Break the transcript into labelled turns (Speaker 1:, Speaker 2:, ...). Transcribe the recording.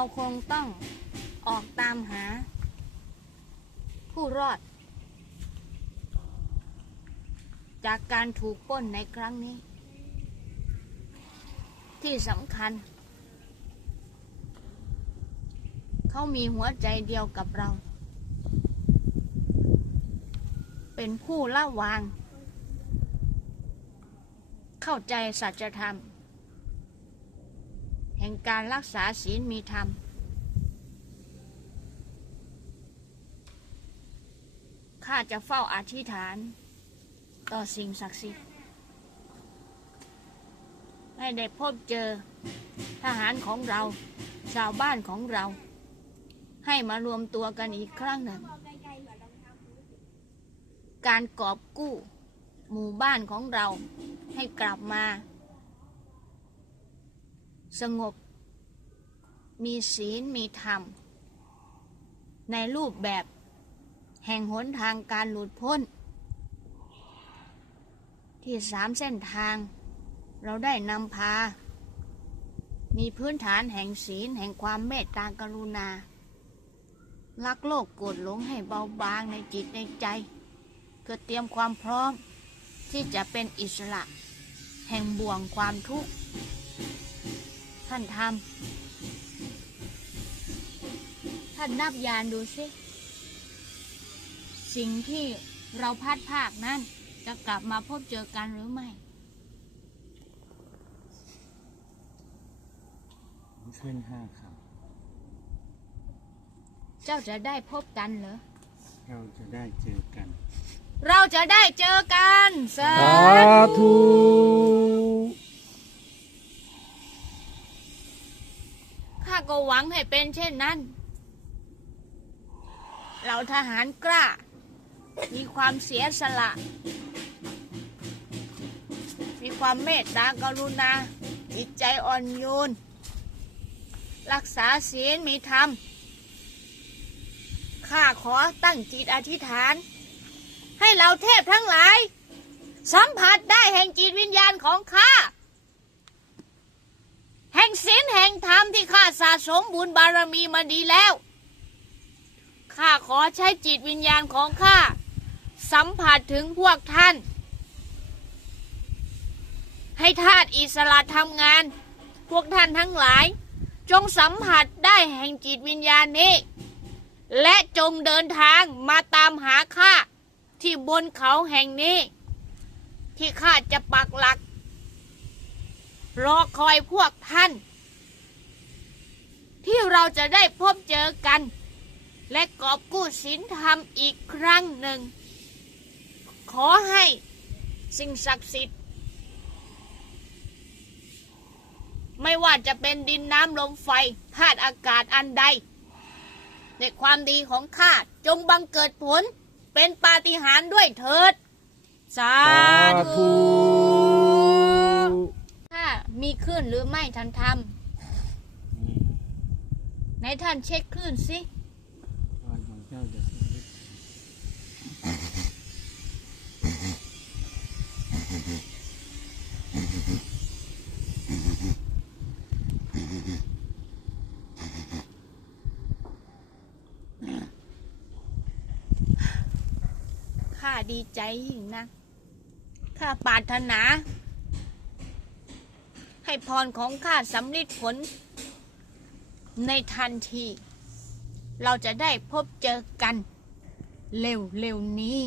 Speaker 1: เราคงต้องออกตามหา ผู้รอด จากการถูกป้นในครั้งนี้ ที่สำคัญ เขามีหัวใจเดียวกับเรา เป็นผู้ละวาง เข้าใจสัจธรรม แห่งการรักษาศีลมีธรรม ข้าจะเฝ้าอธิษฐาน ต่อสิ่งศักดิ์สิทธิ์ ให้ได้พบเจอทหารของเรา ชาวบ้านของเรา ให้มารวมตัวกันอีกครั้งหนึ่ง การกอบกู้ หมู่บ้านของเราให้กลับมา สงบ มีศีลมีธรรม ในรูปแบบแห่งหนทางการหลุดพ้น ที่สามเส้นทาง เราได้นำพา มีพื้นฐานแห่งศีลแห่งความเมตตากรุณา รักโลกโกรธหลงให้เบาบางในจิตในใจ เพื่อเตรียมความพร้อมที่จะเป็นอิสระ แห่งบ่วงความทุกข์ ท่านทำท่านนับยานดูสิสิ่งที่เราพลาดภาคนั้น จะกลับมาพบเจอกันหรือไม่
Speaker 2: ขึ้นห้าค
Speaker 1: เจ้าจะได้พบกันเหรอำ
Speaker 2: เราจะได้เจอกัน
Speaker 1: เราจะได้เจอกัน สา
Speaker 2: ธุ
Speaker 1: ข้าก็ หวังให้เป็นเช่นนั้น เราทหารกล้า มีความเสียสละ มีความเมตตากรุณาจิตใจอ่อนโยน รักษาศีลมีธรรม ข้าขอตั้งจิตอธิษฐาน ให้เราเทพทั้งหลาย สัมผัสได้แห่งจิตวิญญาณของข้า แห่งศีลแห่งธรรมที่ข้าสะสมบุญบารมีมาดีแล้ว ข้าขอใช้จิตวิญญาณของข้า สัมผัสถึงพวกท่าน ให้ธาตุอิสระทำงาน พวกท่านทั้งหลาย จงสัมผัสได้แห่งจิตวิญญาณนี้ และจงเดินทางมาตามหาข้าที่บนเขาแห่งนี้ ที่ข้าจะปักหลัก รอคอยพวกท่าน ที่เราจะได้พบเจอกัน และกอบกู้ศีลธรรมอีกครั้งหนึ่ง ขอให้สิ่งศักดิ์สิทธิ์ ไม่ว่าจะเป็นดินน้ำลมไฟธาตุอากาศอันใด ในความดีของข้าจงบังเกิดผลเป็นปาฏิหาริย์ด้วยเถิด สาธุ ถ้ามีคลื่นหรือไม่ท่านท
Speaker 2: นี่ำ
Speaker 1: ในท่านเช็คคลื่นสิ
Speaker 2: ของเจ้าจะสำเร็จ
Speaker 1: ข้าดีใจยิ่งนะข้าปรารถนา ให้พรของข้าสำลิดผล ในทันที เราจะได้พบเจอกัน เร็วเร็วๆนี้